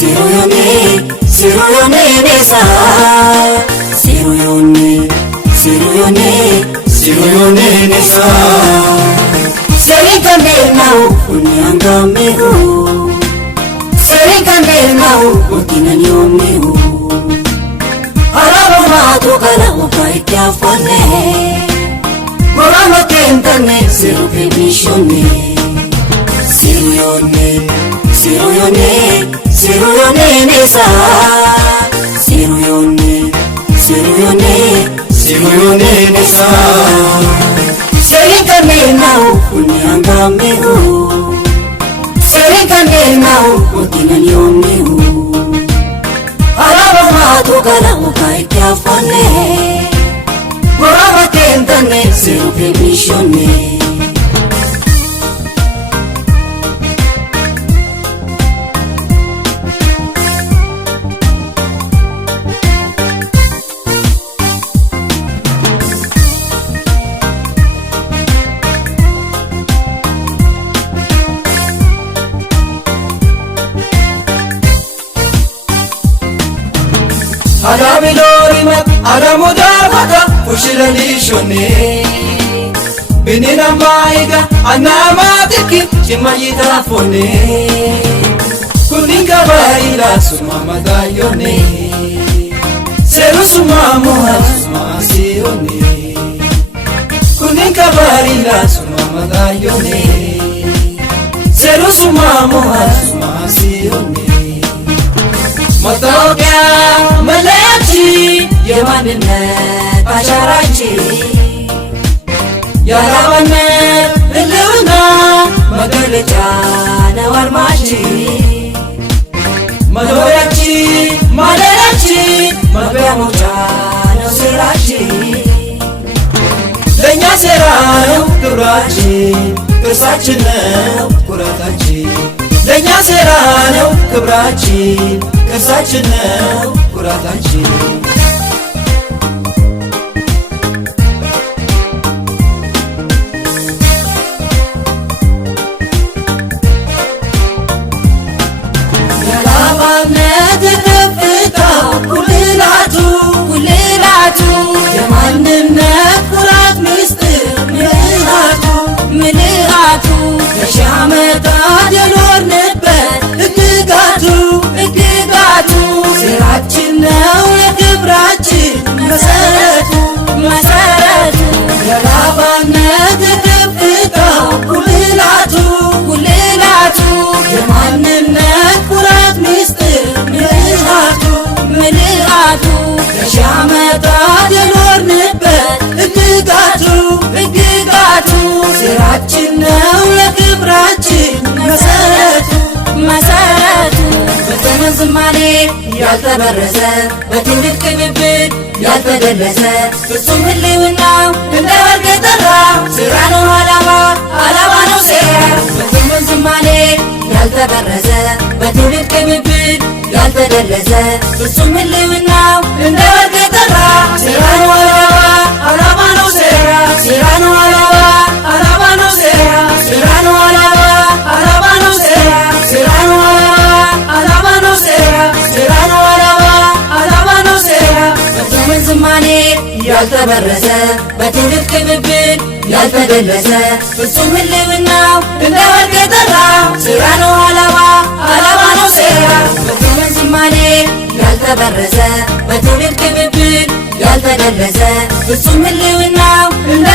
Siruyone nesa Siruyone nesa Serikande nao unyanga mehu Serikande nao utina nyomehu Arabo mato kala upaikya fone Morano kentane sirupe mishone Siruyone nesa Siruyone nesa Serikande nao unyanga mehu Serikande nao utina nyomehu Arabo mato kala upaikya fone Morano kentane sirupe mishone Adamilorimat adamudavata ushilani Binina maiga anamatiki chimayita fone Kuninga baila sumamadayone Seru sumamuha sumasiyone Kuninga baila sumamadayone Seru sumamuha sumasiyone Matokya malachi የማንነት አሻራችን ያለማንነት ህልውና መገለጫ ነው አርማችን መኖሪያችን ማደሪያችን መግቢያ መውጫ ነው ስራችን ለእኛ ሴራ ነው ክብራችን ቅርሳችን ነው ኩራታችን ለእኛ ሴራ ነው ክብራችን ቅርሳችን ነው ኩራታችን የላባነት ከፍታ ጉልላቱ የማንነት ኩራት ምስጢር ምልአቱ ከሺህ ዓመታት የኖርንበት ሕግጋቱ ሴራችን ነው የክብራችን መሰረቱ የላባነት ከፍታ ጉልላቱ የማንነት ኩራት ምስጢር ምልአቱ ከሺህ ዓመታት የኖርንበት ሕግጋቱ ሴራችን ነው የክብራችን መሰረቱ በዘመን ዝማሬ ያልተበረዘ በትውልድ ቅብብል ያልተደለዘ ፍጹም ህልውናው እንደ ወርቅ የጠራ ሥራ ነው ዓላማ ነው ሴራ በዘመን ዝማሬ ያልተበረዘ በትውልድ ቅብብል ያልተደለዘ ፍጹም ህልውናው እንደ ወርቅ የጠራ ሥራ ነው ዓላማ ነው ሴራ ሥራ ነው ዓላማ ነው ሴራ ሥራ ነው ዓላማ ነው ሴራ ሥራ ነው ዓላማ ነው ሴራ ሥራ ነው ዓላማ ነው ሴራ በዘመን ዝማሬ ያልተበረዘ በትውልድ ቅብብል ያልተደለዘ ፍጹም ህልውናው እንደ ወርቅ የጠራ ሥራ ነው ዓላማ ነው ሴራ በዘመን ዝማሬ ያልተበረዘ በትውልድ ቅብብል ያልተደለዘ ፍጹም ህልውናው እንደ